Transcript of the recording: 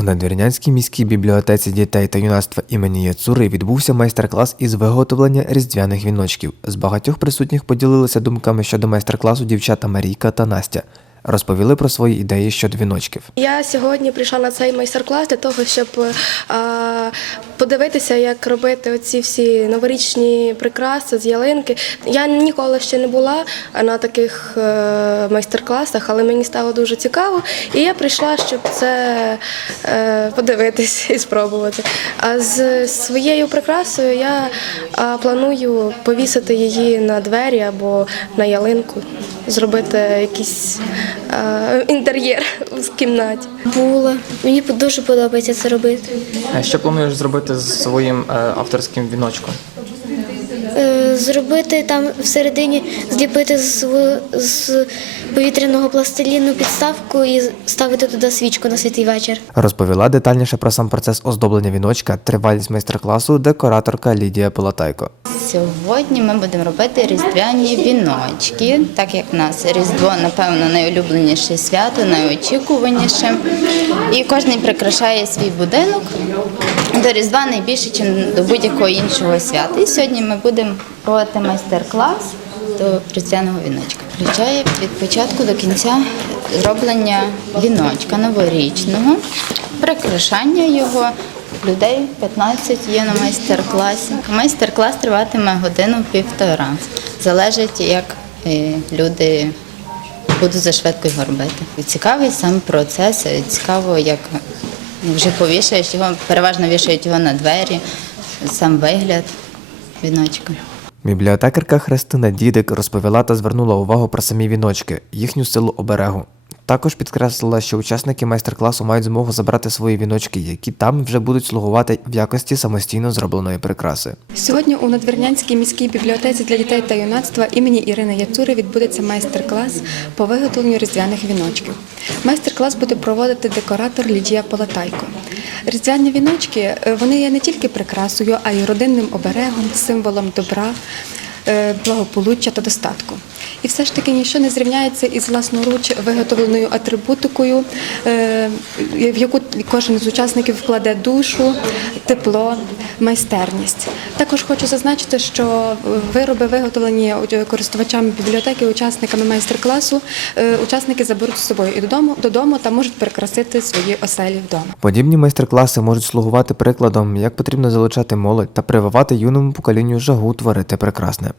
У Надвірнянській міській бібліотеці дітей та юнацтва імені Яцури відбувся майстер-клас із виготовлення різдвяних віночків. З багатьох присутніх поділилися думками щодо майстер-класу дівчата Марійка та Настя. Розповіли про свої ідеї щодо віночків. Я сьогодні прийшла на цей майстер-клас для того, щоб а, подивитися, як робити оці всі новорічні прикраси з ялинки. Я ніколи ще не була на таких е, майстер-класах, але мені стало дуже цікаво. І я прийшла, щоб це е, подивитись і спробувати. А з своєю прикрасою я планую повісити її на двері або на ялинку, зробити якийсь е, інтер'єр в кімнаті. Була. Мені дуже подобається це робити. Е, Що плануєш зробити з своїм е, авторським віночком? Е, Зробити там всередині, зліпити з, з повітряного пластиліну підставку і ставити туди свічку на святий вечір. Розповіла детальніше про сам процес оздоблення віночка, тривалість майстер-класу декораторка Лідія Полатайко. Сьогодні ми будемо робити різдвяні віночки, так як в нас Різдво, напевно, найулюбленіше свято, найочікуваніше. І кожен прикрашає свій будинок до Різдва найбільше, ніж до будь-якого іншого свята. І сьогодні ми будемо проводити майстер-клас до різдвяного віночка. Включає від початку до кінця зроблення віночка новорічного, прикрашання його. Людей 15 є на майстер-класі. Майстер-клас триватиме годину-півтора. Залежить, як е, люди будуть за швидко його робити. Цікавий сам процес, цікаво, як вже повішаєш його, переважно вішають його на двері, сам вигляд віночка. Бібліотекарка Христина Дідик розповіла та звернула увагу про самі віночки, їхню силу оберегу. Також підкреслила, що учасники майстер-класу мають змогу забрати свої віночки, які там вже будуть слугувати в якості самостійно зробленої прикраси. Сьогодні у Надвірнянській міській бібліотеці для дітей та юнацтва імені Ірини Яцури відбудеться майстер-клас по виготовленню різдвяних віночків. Майстер-клас буде проводити декоратор Лідія Полатайко. Різдвяні віночки е, вони є не тільки прикрасою, а й родинним оберегом, символом добра, е, благополуччя та достатку. І все ж таки нічого не зрівняється із власноруч виготовленою атрибутикою, е, в яку кожен з учасників вкладе душу, тепло, майстерність. Також хочу зазначити, що вироби, виготовлені користувачами бібліотеки, учасниками майстер-класу, е, учасники заберуть з собою і додому, додому та можуть прикрасити свої оселі вдома. Подібні майстер-класи можуть слугувати прикладом, як потрібно залучати молодь та прививати юному поколінню жагу творити прекрасне.